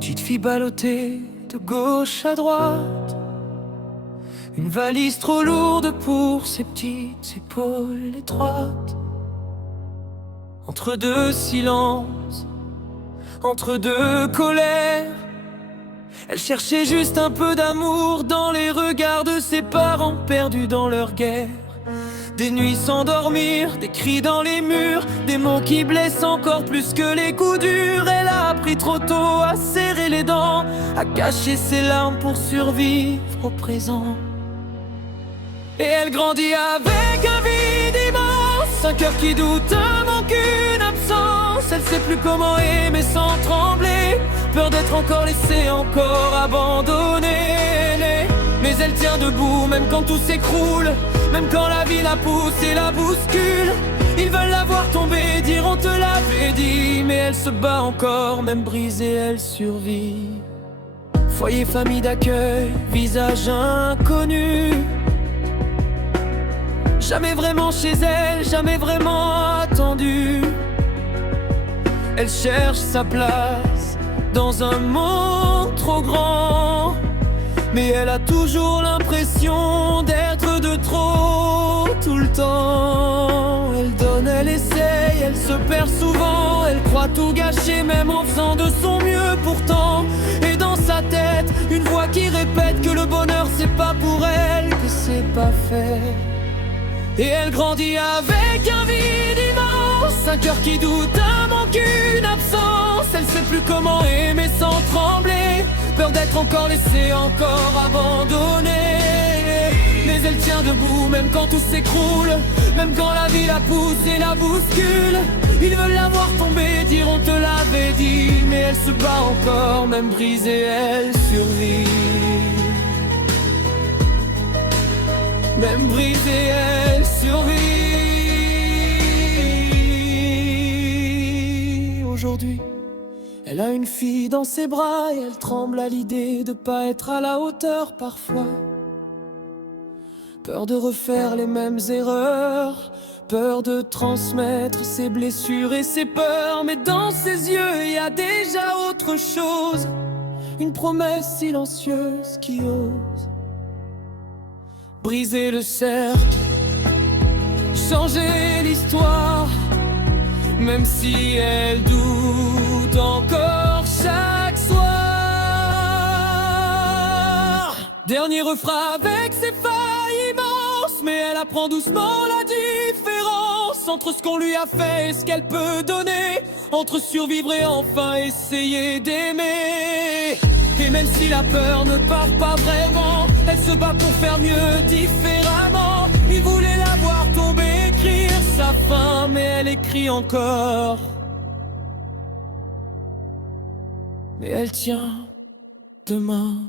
Petite fille ballottée de gauche à droite, une valise trop lourde pour ses petites épaules étroites. Entre deux silences, entre deux colères, elle cherchait juste un peu d'amour dans les regards de ses parents perdus dans leur guerre. Des nuits sans dormir, des cris dans les murs, des mots qui blessent encore plus que les coups durs. Elle a appris trop tôt à serrer les dents, à cacher ses larmes pour survivre au présent. Et elle grandit avec un vide immense, un cœur qui doute, un manque, une absence. Elle sait plus comment aimer sans trembler, peur d'être encore laissée, encore abandonnée. Mais elle tient debout même quand tout s'écroule, même quand la vie la pousse et la bouscule. Ils veulent la voir tomber, dire on te l'avait dit, mais elle se bat encore, même brisée elle survit. Foyer, famille d'accueil, visage inconnu, jamais vraiment chez elle, jamais vraiment attendu. Elle cherche sa place dans un monde trop grand, mais elle a toujours l'impression d'être de trop tout le temps. Elle donne, elle essaye, elle se perd souvent, elle croit tout gâcher même en faisant de son mieux pourtant. Et dans sa tête, une voix qui répète que le bonheur c'est pas pour elle, que c'est pas fait. Et elle grandit avec un vide immense, un cœur qui doute, un manque, une absence. Elle sait plus comment aimer sans trembler, peur d'être encore laissée, encore abandonnée. Mais elle tient debout même quand tout s'écroule, même quand la vie la pousse et la bouscule. Ils veulent la voir tomber, dire on te l'avait dit, mais elle se bat encore, même brisée elle survit. Même brisée, elle survit. Aujourd'hui, elle a une fille dans ses bras et elle tremble à l'idée de pas être à la hauteur parfois. Peur de refaire les mêmes erreurs, peur de transmettre ses blessures et ses peurs. Mais dans ses yeux, il y a déjà autre chose, une promesse silencieuse qui ose briser le cercle, changer l'histoire, même si elle doute encore chaque soir. Dernier refrain avec ses failles immenses, mais elle apprend doucement la différence entre ce qu'on lui a fait et ce qu'elle peut donner, entre survivre et enfin essayer d'aimer. Et même si la peur ne part pas vraiment, elle se bat pour faire mieux, différemment. Il voulait la voir tomber, écrire sa fin, mais elle écrit encore. Mais elle tient demain.